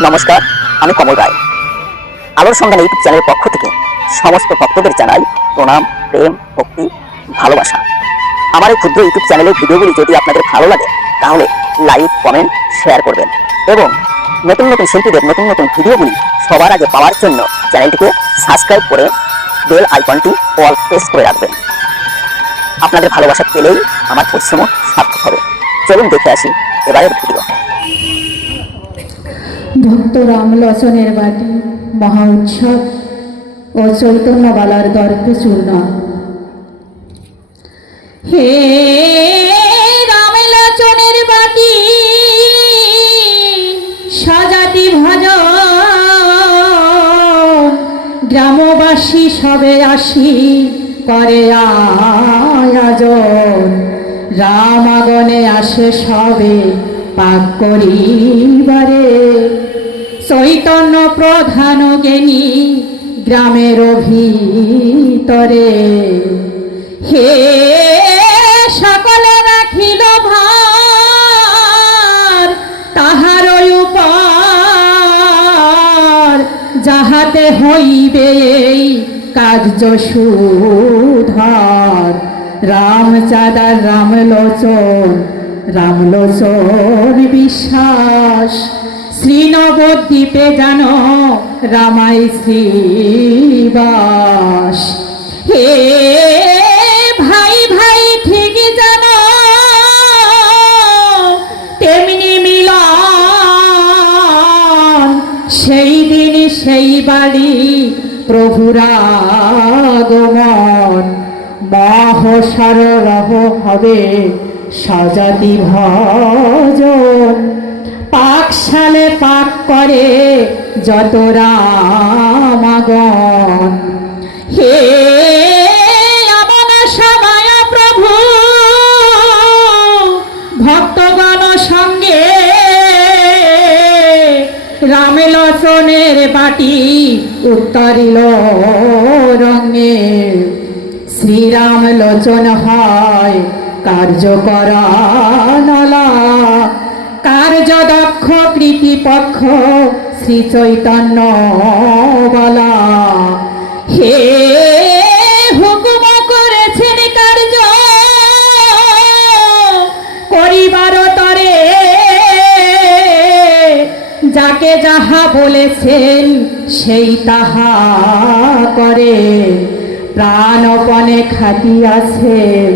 নমস্কার, আমি কমল রায়। আলোর সন্ধান ইউটিউব চ্যানেলের পক্ষ থেকে সমস্ত ভক্তদের জানাই প্রণাম, প্রেম, ভক্তি, ভালোবাসা। আমার এই ক্ষুদ্র ইউটিউব চ্যানেলের ভিডিওগুলি যদি আপনাদের ভালো লাগে তাহলে লাইক, কমেন্ট, শেয়ার করবেন এবং নতুন নতুন শিল্পীদের নতুন নতুন ভিডিওগুলি সবার আগে পাওয়ার জন্য চ্যানেলটিকে সাবস্ক্রাইব করে বেল আইকনটি অল প্রেস করে রাখবেন। আপনাদের ভালোবাসা পেলেই আমার পরিশ্রম সার্থক হবে। চলুন দেখে আসি এবারের ভিডিও। ভক্ত রামলোচনের বাটি মহা উৎসব ও চৈতন্যবালার দর্প চূর্ণ। হে রামলোচনের বাটি সাজাতি ভজ, গ্রামবাসী সবে আসি করে আয়োজন। রাম আগনে আসে সবে পাক করিবারে, চৈতন্য প্রধান জ্ঞানী গ্রামের ভিতরে। হে সকলে রাখিল ভার তাহার উপর, যাহাতে হইবে এই কার্য সুধর। রামচাঁদার রামলোচন, রামলোচন বিশ্বাস, শ্রীনবদ্বীপে যেন রামাই শ্রীবাস। হে ভাই ভাই ঠিক যেন তেমনি মিলন, সেই দিন সেই বাড়ি প্রভুর আগমন। মহসরহ হবে সজাতি ভজন, পাকশালে পাক করে যত রামাগণ। হে এমন সময় প্রভু ভক্তগণ সঙ্গে, রামলোচনের বাটি উত্তরিল রঙে। শ্রীরাম লোচন হয় কার্যকর নলা, কার্য দক্ষ কৃতিপক্ষ শ্রী চৈতন্য বলা। হে হুকুম করেছেন কার্য করিবার তরে, যাকে যাহা বলেছেন সেই তাহা করে। প্রাণপণে খাটিয়াছেন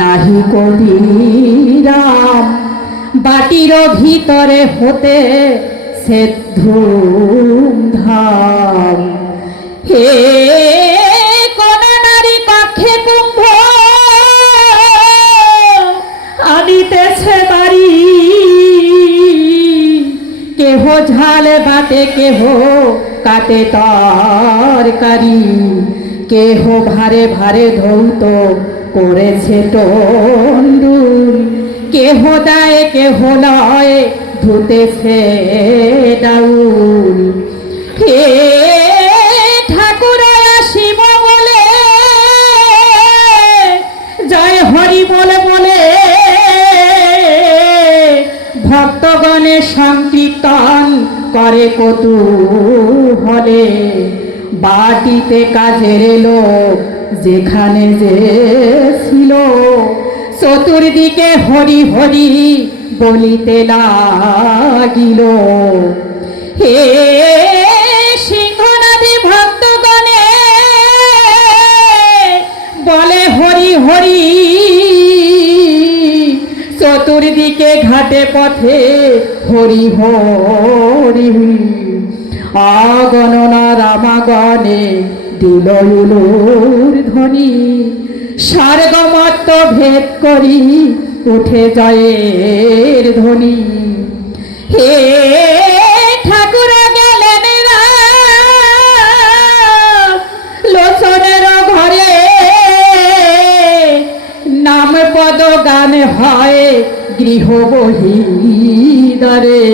নাহি কবিরাম, বাটির ভিতরে হতে সে ধুমধাম। হে কোন নারী কক্ষে কুম্ভ আনিতেছে বাড়ি, কেহ ঝাল বাটে কেহ কাটে তরকারি, কেহ ভারে ভারে ধৌত করেছে তন্দুর, কেহ দেয় কেহ লয় ধুতেছে ডাউল। হে ঠাকুর আসিব বলে জয় হরি বলে বলে, ভক্তগণে সংকীর্তন করে কৌতূহলে। বাটিতে কাজের লোক যেখানে যে ছিল, চতুর্দিকে হরি হরি বলিতে লাগিল। হে সিংহনাদী ভক্তগণে বলে হরি হরি, চতুর্দিকে ঘাটে পথে হরি হরি। অগণনা রামাগণে দিল উলুর ধ্বনি, স্বর্গমত্ত ভেদ করি উঠে জয়ের ধ্বনি। হে ঠাকুর গেলেন লোচনের ঘরে, নাম পদ গান হয় গৃহ বহিদারে।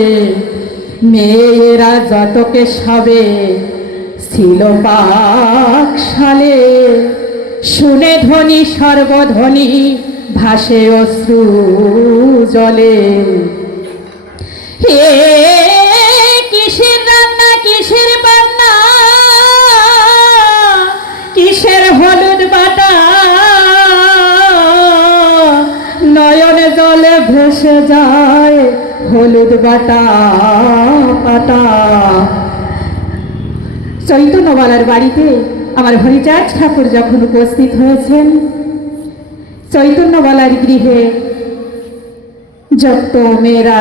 মেয়েরা যতকে সবে ছিল পাকশালে, শুনে ধ্বনি সর্বধ্বনি ভাসে অশ্রু জলে। হে কিসে বাটা পাটা। চৈতন্যবালার বাড়িতে আমার হরিচাঁদ ঠাকুর যখন উপস্থিত হয়েছেন, চৈতন্যবালার গৃহে যত মেয়েরা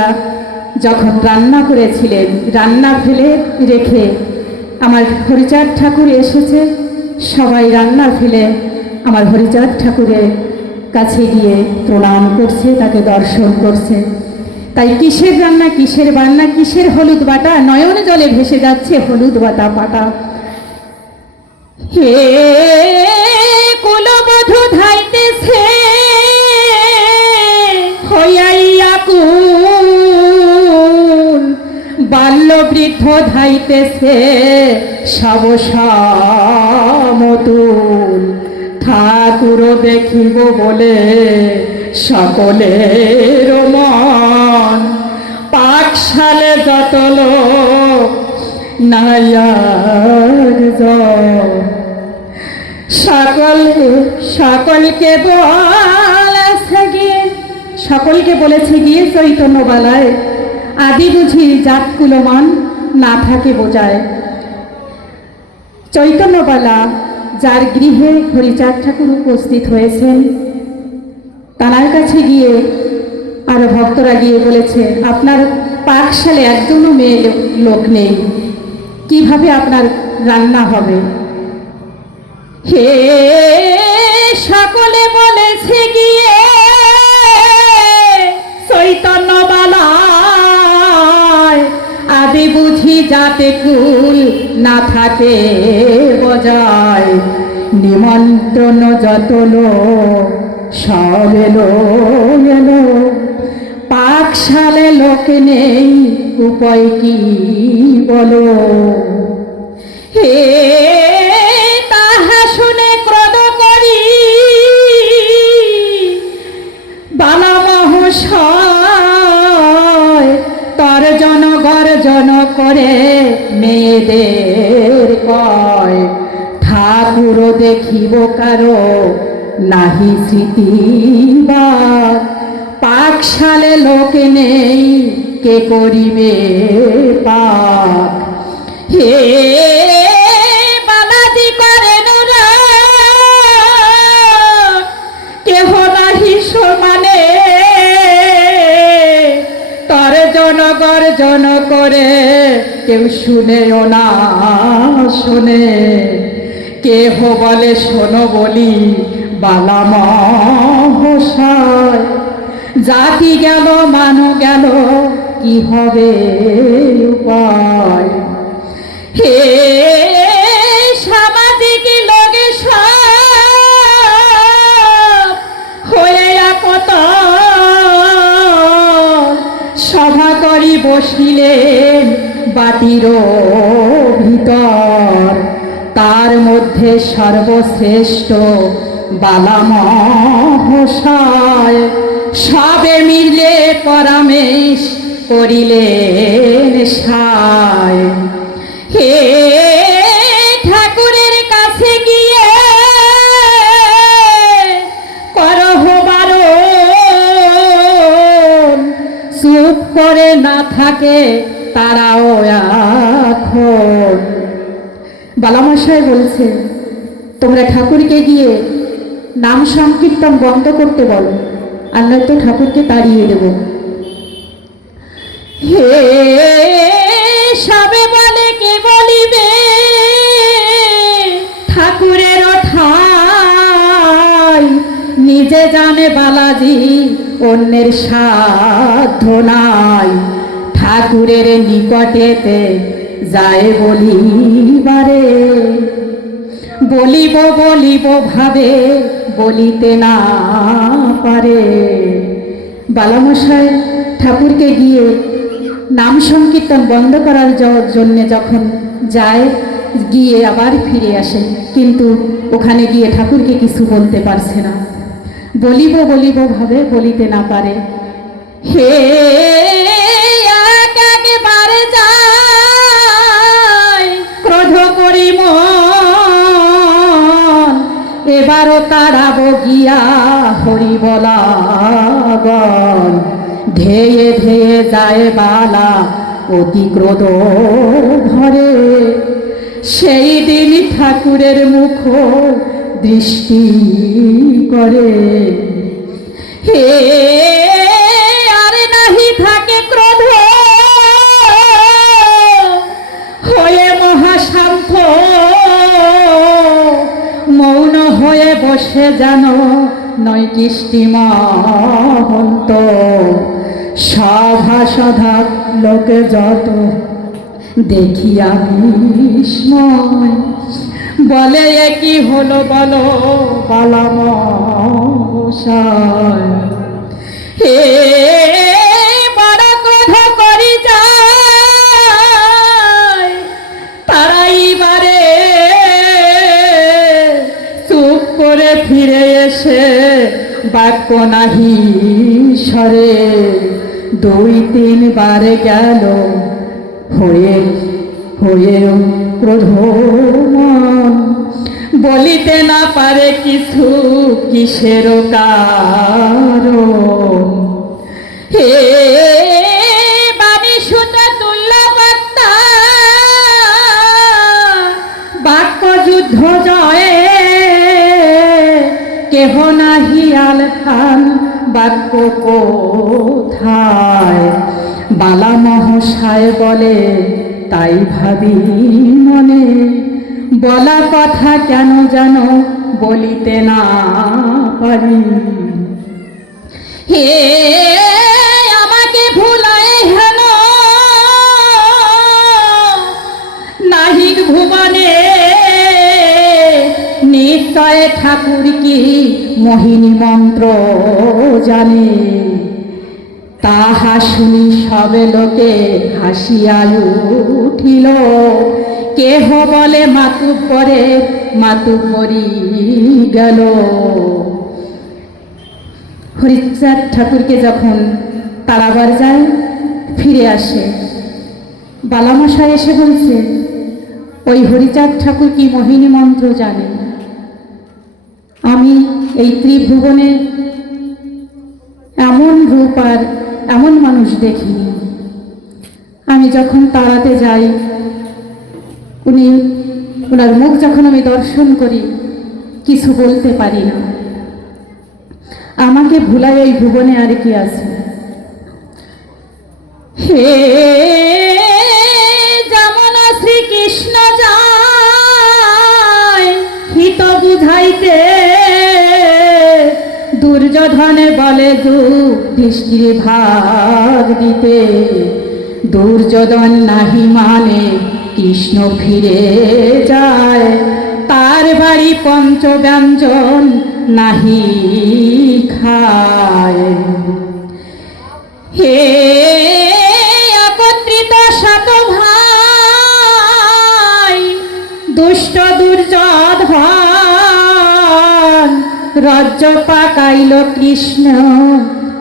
যখন রান্না করেছিলেন, রান্না ফেলে রেখে আমার হরিচাঁদ ঠাকুর এসেছে, সবাই রান্না ফেলে আমার হরিচাঁদ ঠাকুরের কাছে গিয়ে প্রণাম করছে, তাকে দর্শন করছে। তাই কিসের রান্না, কিসের বান্না, কিসের হলুদ বাটা, নয়ন জলে ভেসে যাচ্ছে হলুদ বাটা পাটা। হে কুলবধূ ধাইতেছে হইয়াইয়া কুল, বাল্য বৃদ্ধ ধাইতেছে সমতুল। ঠাকুর দেখিব বলে সকলের মন, পাকশালে যত লোক নায়ার সকলকে বলেছে গিয়ে চৈতন্যবালায়, আদি বুঝি জাত কুলমান না থাকে বোঝায়। চৈতন্যবালা যার গৃহে হরিচাঁদ ঠাকুর উপস্থিত হয়েছেন, তার কাছে গিয়ে আর ভক্তরা গিয়ে বলেছে, আপনার পাকশালে একজনও মেয়ে লোক নেই, কিভাবে আপনার রান্না হবে? হে সকলে বলেছে গিয়ে চৈতন্যবালায়, আদি বুঝি যাতে কুল না থাকে বজায়। নিমন্ত্রণ যত লোক সব এলো, পাকশালে লোক নেই, উপায় কি বলো? হে তাহা শুনে ক্রোধ করি বালা মহাশয়, তর্জন গর্জন করে মেয়েদের কয়, ঠাকুর দেখিব কারো নাহি স্মৃতিবাদ, পাকশালে লোক নেই, কে করিবে পাক? হে বালাদি করেন কেহ নাহি সমানে, তর্জন গর্জন করে কেউ শুনেও না শোনে। কেহ বলে শোনো বলি বালা মহাশয়, জাতি গেল মানু গেল, কি হবে উপায়? হে সামাজিক লোকে সব হয়ে কত সভা করি বসিলেন বাটির ভিতর, তার মধ্যে সর্বশ্রেষ্ঠ বালা মহাশয়, সবে মিলে পরামেশ করিলেন সায়। হে ঠাকুরের কাছে গিয়ে করহ বারণ, চুপ করে না থাকে তারাও এখন। বালামশাই বলছে, তোমরা ঠাকুরকে গিয়ে নাম সংকীর্তন বন্ধ করতে বলো, আর নয়তো ঠাকুরকে তাড়িয়ে দেব। হে সবে বলে কে বলিবে ঠাকুরের ঠাই, নিজে জানে বালাজি অন্যের সাধ্য নাই। ঠাকুরের নিকটেতে যায় বলিবারে, বলিব বলিব ভাবে বলিতে না পারে। বালামশাই ঠাকুরকে গিয়ে নাম সংকীর্তন বন্ধ করার জন্য যখন যায়, গিয়ে আবার ফিরে আসে, কিন্তু ওখানে গিয়ে ঠাকুরকে কিছু বলতে পারছে না। বলিব বলিব ভাবে বলিতে না পারে। হে একবারে যায় ক্রোধ করি মন, এবারও তাড়াবো গিয়া হরি বলা গন। ধেয়ে ধেয়ে যায় বালা অতি ক্রোধ ভরে। সেই দিন ঠাকুরের মুখ দৃষ্টি করে। হে আর নাহি থাকে ক্রোধ হয়ে মহাশান্ত, মৌন হয়ে বসে যেন নয় কৃষ্টি মহন্ত। সভা লোকে যত দেখিয়া বিস্ময়, বলে এ কি হলো বলো বালামশাই। হে বড় ক্রোধ করি যায় তারাই বারে, চুপ করে ফিরে এসে বাক্য নাহি সরে। 2-3 বার গেল হয়ে হয়ে ক্রোধমান, বলিতে না পারে কিছু কিসের কারণ। হে বাণী সুতা তুল্লা বার্তা, বাক্য যুদ্ধ জয়ে কেহ নাহি আলখান বাক্য কোথায়। বালা মহাশয় বলে তাই ভাবি মনে, বলা কথা কেন যেন বলিতে না পারি। হে আমাকে ভুলায় হেন নাহিক ভুবনে, নিশ্চয় ঠাকুর কি মোহিনী মন্ত্র জানে। তাহা শুনি সবে লোকে হাসিয়া উঠিল। কেহ বলে মাতুব্বরে মাতুব্বরি গেল। হরিচাঁদ ঠাকুরকে যখন তাড়াবার যায় ফিরে আসে, বালামশাই এসে বলছে ওই হরিচাঁদ ঠাকুর কি মোহিনী মন্ত্র জানে। আমি এই ত্রিভুবনে এমন রূপ আর এমন মানুষ দেখিনি। আমি যখন তাড়াতে যাই ওনার মুখ যখন আমি দর্শন করি কিছু বলতে পারি না। আমাকে ভুলাই এই ভুবনে আর কি আছে। হে যেমন শ্রীকৃষ্ণ যায় হিত বুঝাইতে, দুর্যোধনে বলে যুধিষ্ঠির ভাগ দিতে। দুর্যোধন নাহি মানে কৃষ্ণ ফিরে যায়, তার বাড়ি পঞ্চব্যঞ্জন নাহি খায়। হে একত্রিত শত ভাই দুষ্ট দুর্যোধন, রাজ্য পাকাইল কৃষ্ণ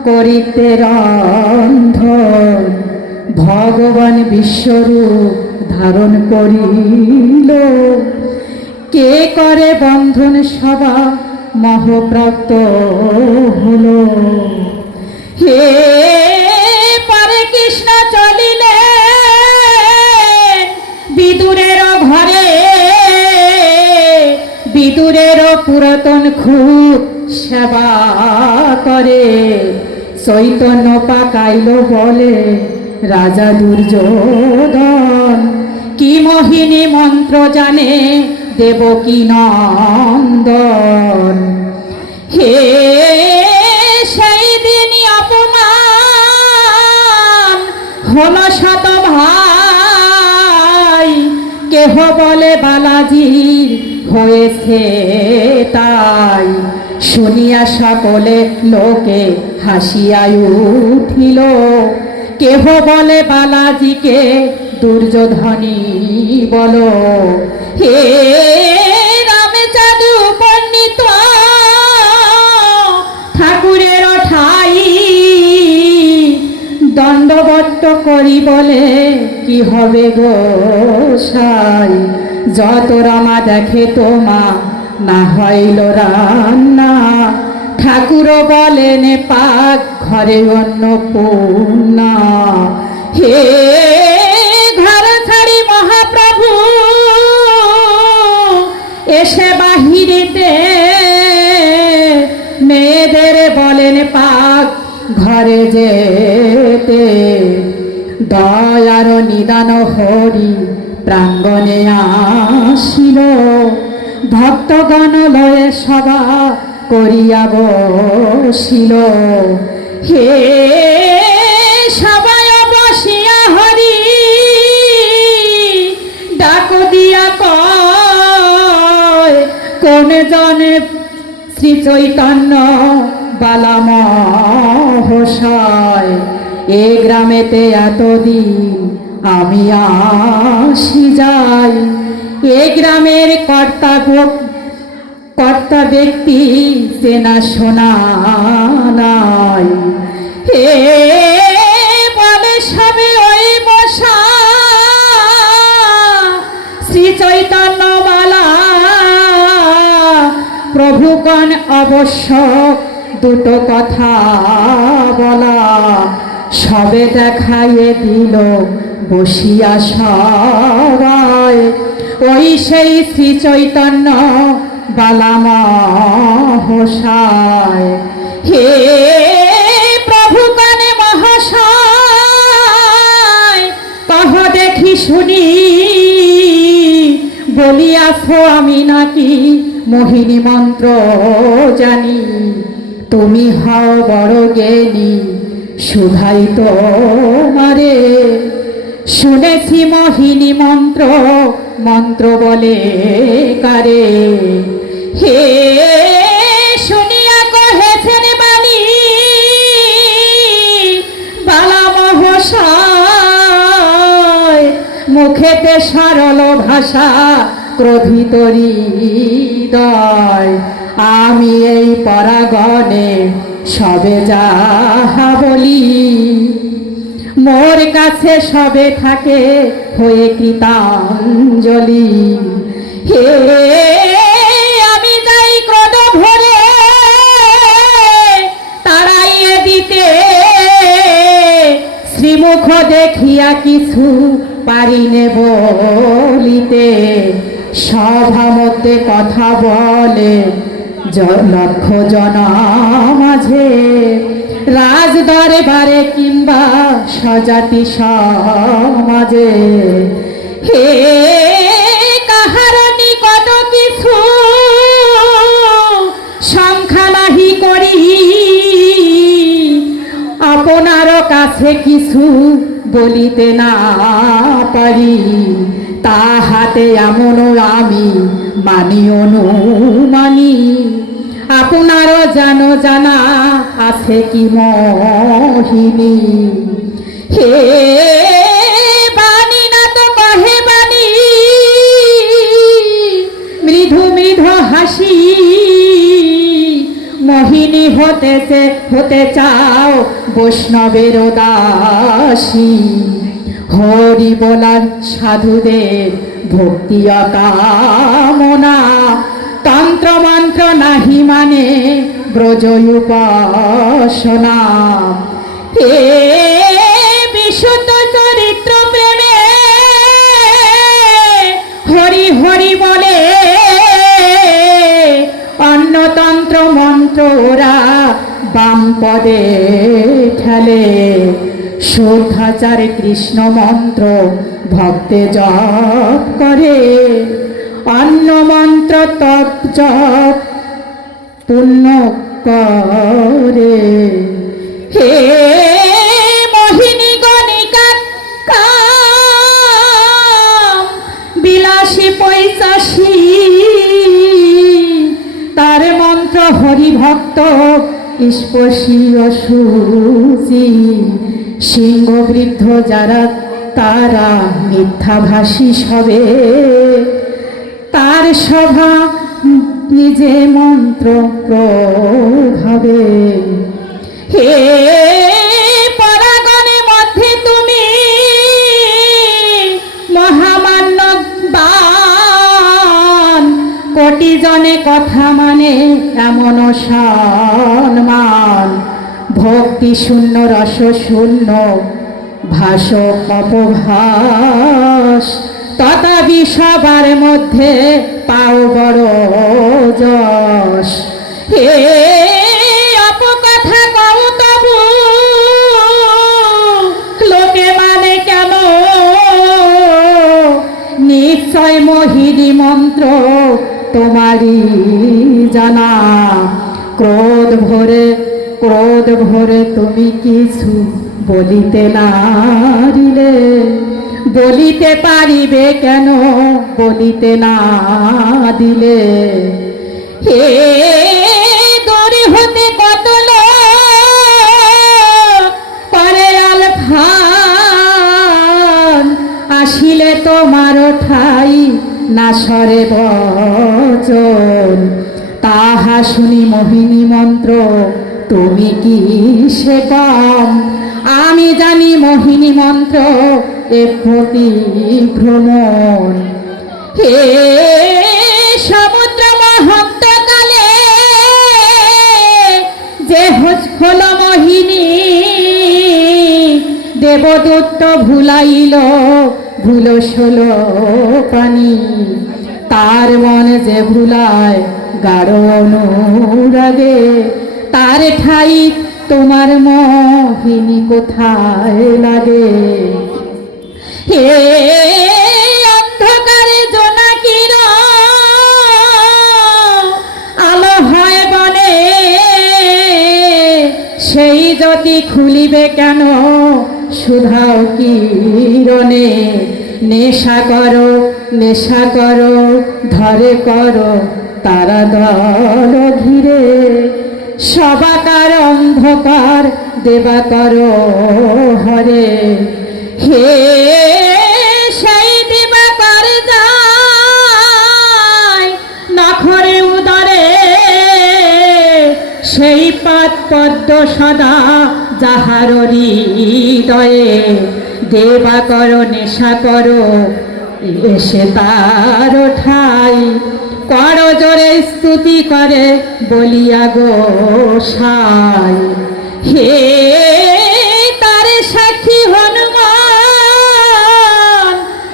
করিতে রন্ধন। ভগবান বিশ্বরূপ ধারণ করিল, কে করে বন্ধন সভা মহপ্রাপ্ত হল। হে পরে কৃষ্ণ চলিলেন বিদুরের ঘরে, বিদুরের পুরাতন খুব সেবা করে। চৈতন্য পাকাইল বলে রাজা দুর্যোধন, কি মোহিনী মন্ত্র জানে দেবকী নন্দন। হে সেই দিন অপমান হল শত ভাই, কেহ বলে বালাজির হয়েছে তাই। শুনিয়া সকলে লোকে হাসিয়া উঠিল, কেহ বলে বালাজিকে দুর্যোধনী বলো। হে রামচাঁদ উপনীত ঠাকুরের ঠাই, দণ্ডবত করি বলে কি হবে গোসাই। যত রমা দেখে তোমা না হইল রান্না, ঠাকুর বলেন পাক ঘরে অন্নপূর্ণা। হে ঘর ছাড়ি মহাপ্রভু এসে বাহিরেতে মেয়েদের বলেন পাক ঘরে যেতে। দয়ার নিদান হরি প্রাঙ্গণে আসিল, ভক্তগণ লয়ে সভা করিয়া বসিল। হে সবাই বসিয়া হরি ডাক দিয়া কয় কোন জনে শ্রী চৈতন্য বালামহাশয় এ গ্রামেতে এতদিন আমি আসি যাই। এ গ্রামের কর্তা ব্যক্তি চেনা শোনা নাই। হে বলে সবে ওই বসা শ্রী চৈতন্য বালা প্রভুগণ অবশ্য দুটো কথা বলা। সবে দেখাইয়ে দিল বসিয়া সবাই ওই সেই শ্রী চৈতন্য বালামহাশয়। হে প্রভুগণ মহাশয় কহ দেখি শুনি বলিয়াছ আমি নাকি মোহিনী মন্ত্র জানি। তুমি হও বড় জ্ঞানী শুধাই তোমারে, শুনেছি মোহিনী মন্ত্র মন্ত্র বলে কারে। হে শুনিয়া কহেছেন বাণী বালামহাশয় মুখেতে সরল ভাষা ক্রোধিত হৃদয়। আমি এই পরাগণে সবে যাহা বলি মোর কাছে সবে থাকে হয়ে কৃতাঞ্জলি। হে আমি যাই ক্রোধ ভরে তাড়াইয়ে দিতে, শ্রীমুখ দেখিয়া কিছু পারিনে বলিতে। সভা মধ্যে কথা বলে লক্ষ জনা মাঝে, রাজ দরবারে কিংবা সজাতি সমাজে। হে কাহার নিকট কিছু সংখ্যা নাহি করি, আপনার কাছে কিছু বলিতে না পারি। তাহাতে এমনও আমি মানি অনুমানি, আপনারও জানা আছে কি মোহিনী। হে বাণী না তো কহে বাণী মৃদু মৃদু হাসি, মোহিনী হতে চাও বৈষ্ণবের দাসী। হরি বলার সাধুদের ভক্তি অকামনা, তন্ত্র মন্ত্র নাহি মানে ব্রজ উপাসনা। হে বিশুদ্ধ চরিত্র প্রেমে হরি হরি বলে, অন্য তন্ত্র মন্ত্র ওরা বাম পদে ঠেলে। শুদ্ধাচারে কৃষ্ণ মন্ত্র ভক্তে জপ করে, অন্য মন্ত্র তপ জপ পুণ্য করে। হে মোহিনী গণিকা কাম বিলাসী পৈশাসী, তার মন্ত্র হরিভক্ত স্পর্শী অসুচি। সিংহ বৃদ্ধ যারা তারা মিথ্যাভাষী সবে, তার সভা নিজে মন্ত্র প্রভাবে। হে পরাগণের মধ্যে তুমি মহামান্য বান, কোটি জনে কথা মানে এমন সম্মান। ভক্তি শূন্য রস শূন্য ভাস অপভাস, তথাপি সবার মধ্যে পাও বড় যশ। হে অপকথা কও তবু লোকে মানে কেন, নিশ্চয় মোহিনী মন্ত্র তোমারই জানা। ক্রোধ ভরে তুমি কিছু বলিতে নারিলে, বলিতে পারিবে কেন বলিতে না দিলে। হে দূরে হতে কত লোক করে আলফান, আসিলে তোমার ঠাই না সরে বচন। তাহা শুনি মোহিনী মন্ত্র তুমি কি সে কম, আমি জানি মোহিনী মন্ত্র এ প্রতি ভ্রমণ। হে সমুদ্র মহন্তকালে যে হল মোহিনী, দেবদূত ভুলাইল ভুল ষোল পানি। তার মন যে ভুলায় গাঢ় অনুরাগে, তার ঠাই তোমার মোহিনী কোথায় লাগে। হে অন্ধকারে জোনাকির আলো হয় বনে, সেই জ্যোতি খুলিবে কেন সুধাও কিরণে। নেশা করো ধরে করো তারা দল ঘিরে, সবাকার অন্ধকার দেবা করো হরে। হে সেই দেবাকার যায় নখরে উদরে, সেই পাত পদ্ম সদা যাহার হৃদয়ে। দেবা করো নেশা করো এসে তার ঠাই, করো জোরে স্তুতি করে বলিয়া গো সাই। হে তারে সাক্ষী হনুমান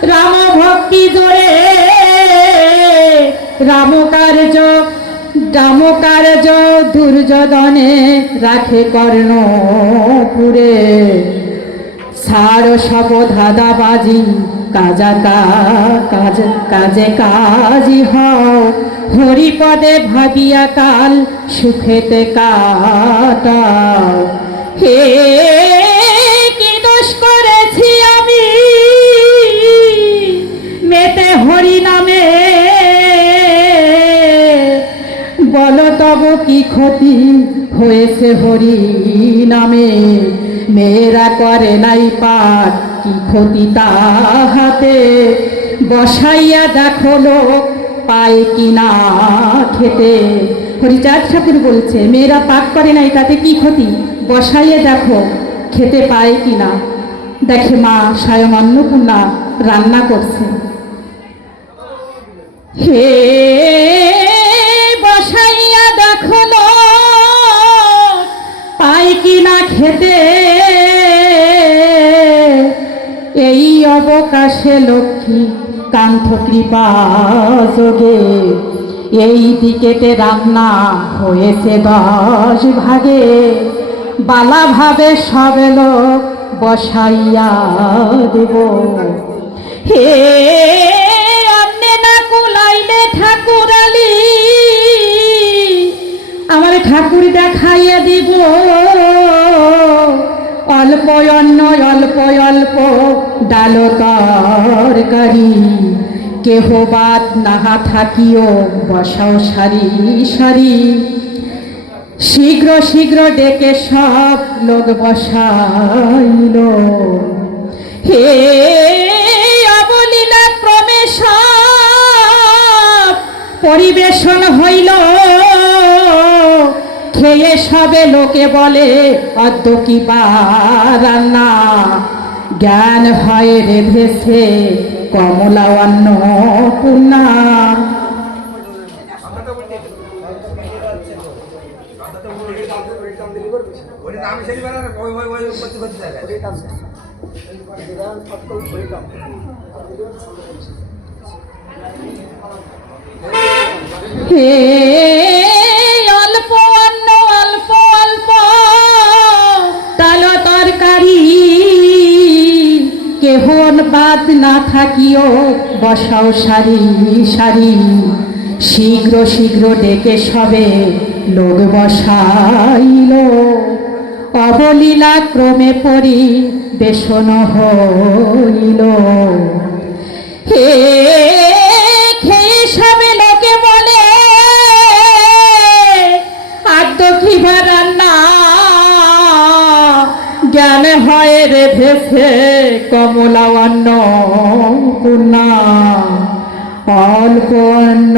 রাম ভক্তি জোরে, রামকার্য দুর্যোধনে রাখে কর্ণপুরে। সার সব ধাঁধাবাজি কাজে কাজি হও, হরিপদে ভাবিয়া কাল সুখেতে কাটাও। হে কি দোষ করেছি আমি মেতে হরি নামে, বলো তব কি ক্ষতি হয়েছে হরি নামে। মেয়েরা করে নাই পাঠ কি ক্ষতি তাহাতে, বসাইয়া দেখো লোক পায় কিনা খেতে। হরিচাঁদ ঠাকুর বলছে মেয়েরা পাঠ করে নাই তাতে কি ক্ষতি, বসাইয়া দেখো খেতে পায় কিনা। দেখে মা স্বয়ং অন্নপূর্ণা রান্না করছে। হে বসাইয়া দেখো লোক পায় কিনা খেতে, এই অবকাশে লক্ষ্মী কান্থ কৃপা যোগে। এই দিকেতে রান্না হয়েছে 10 ভাগে, বালা ভাবে সব লোক বসাইয়া দেব। হে আমনে না কুলাইলে ঠাকুরালি, আমার ঠাকুর দেখাইয়া দিব। অল্প অন্ন অল্প অল্প ডাল তরকারি, কেহ বাদ নাহা থাকিও বসাও সারি সারি। শীঘ্র শীঘ্র ডেকে সব লোক বসাইল। হে অবলীলা ক্রমে সব পরিবেশন হইল, খেয়ে সবে লোকে বলে অদ্য কি রান্না। জ্ঞান হয় রেধেছে কমলা অন্নপূর্ণা। হে অল্প অন্ন অল্প অল্প তাল তরকারি কেহন বাদ না থাকিও বসাও সারি সারি শীঘ্র শীঘ্র ডেকে সবে লোক বসাইল অবলীলা ক্রমে পরি বেশন হইল হে খেয়ে সবে লোকে বলে আদ্য খিভা রান্না জ্ঞান হয় রে ভেসে কমলা অন্ন পূর্ণা অল্প অন্ন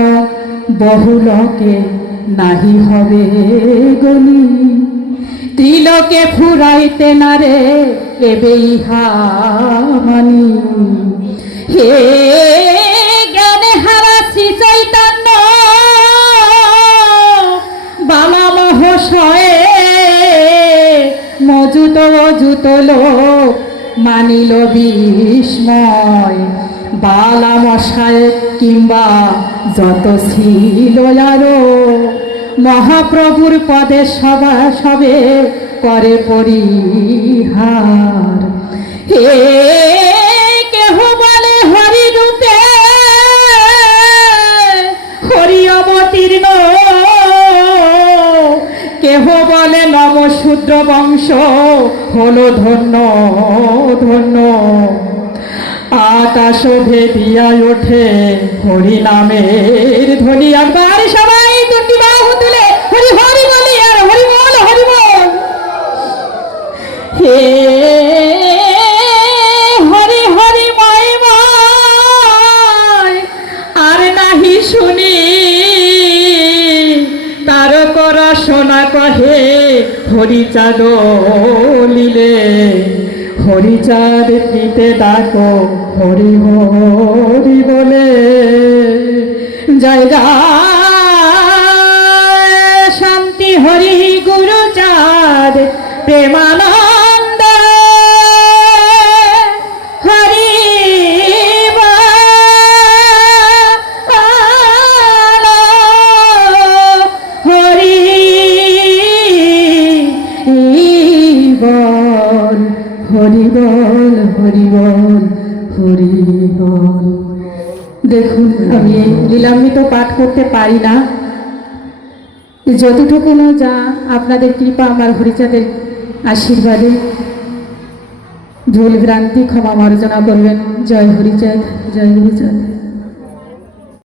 বহুলোকে নাহি হবে গনি ত্রিলোকে ফুরাইতে না রে এবে ইহা মানি হে জ্ঞানে হারা শ্রী চৈতন্য বালা মহাশয়ে মজুত অজুত লোক মানিল বিস্ময় বালা মশায় কিংবা যত ছিল আরো মহাপ্রভুর পদে সবা সবে করে পরিহার হে কেহ বলে হরি রূপে হরি অবতীর্ণ কেহ বলে নমশূদ্র বংশ হলো ধন্য ধন্য আকাশ ভেদিয়া ওঠে হরি নামের ধ্বনি একবার সবাই দুটি বাহু তুলে হরি হরি বলি আর হরি বল হরি বল হে হরি হরি ময় ময় আর নাহি শুনি তার করা সোনা কহে হরিচাঁদ লীলে হরিচাঁদ পিতে ডাকো হরি হরি বলে জয় জয় শান্তি হরি গুরু চাঁদ প্রেমানন্দ হরি হরি বল হরি বল হরি বল হরি বল। দেখুন আমি এই লীলামৃত পাঠ করতে পারি না, যতটুকুনো যা আপনাদের কৃপা আমার হরিচাঁদের আশীর্বাদে ভুল ভ্রান্তি ক্ষমা মার্জনা করবেন। জয় হরিচাঁদ, জয় হরিচাঁদ।